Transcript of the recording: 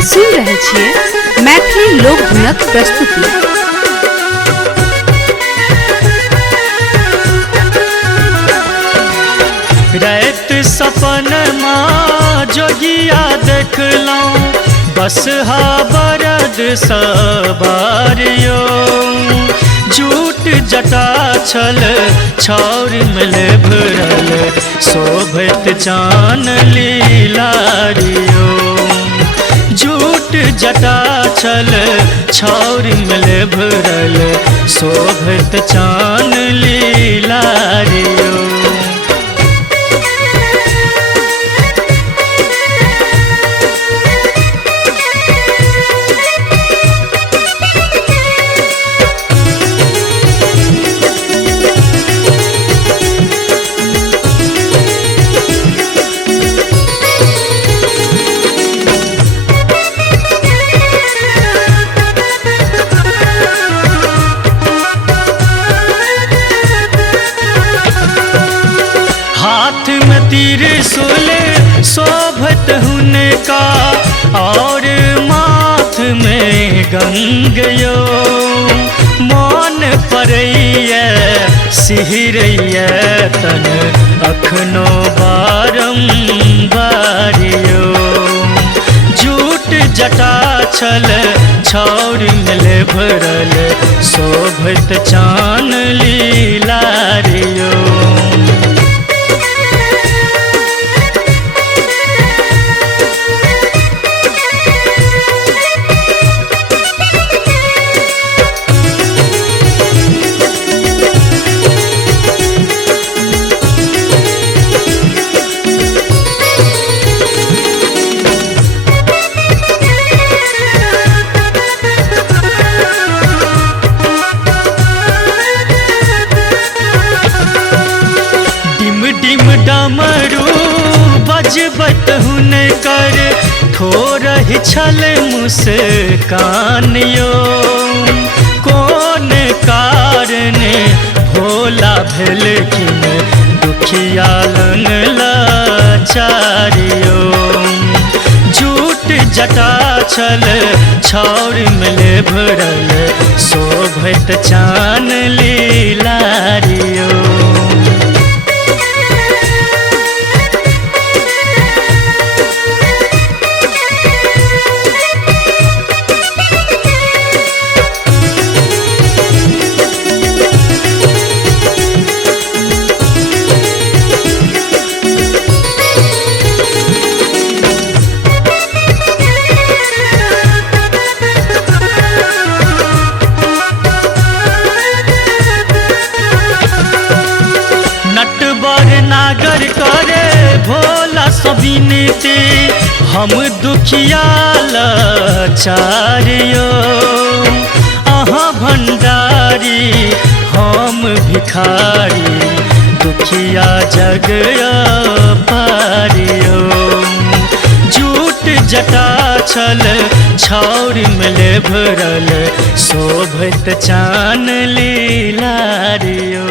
अहाँ सुनि रहल छियै मैथिली लोक धुनक प्रस्तुति। रात सपनमा जोगिया देखलौं बसहा बरद सवारियो जूट जटा छल छौर में भरल शोभत चान लीलारियो जूट जटा छल छौर में भरल शोभत चान लीलारियो। हाथ में त्रिशूल शोभत हुनका और माथ में गंगयो मन पड़ैया सिहरैया तन अखनो बारंबारियो जूट जटा छल छौर में भरल शोभत चान लीलारियो। डिम डमरू बजबत हुनकर थोरहि छल मुस्कानियो कोन कारण भोला भेलखिन दुखिया लंग लाचारियो जूट जटा छल छौर में भरल शोभत चान लीलारियो। नटवर नागर करे भोला सबिनती हम दुखिया लाचारियो अहाँ भंडारी हम भिखारी दुखिया जग पारियो जूट जटा छल छौर में भरल शोभत चान लीलारियो।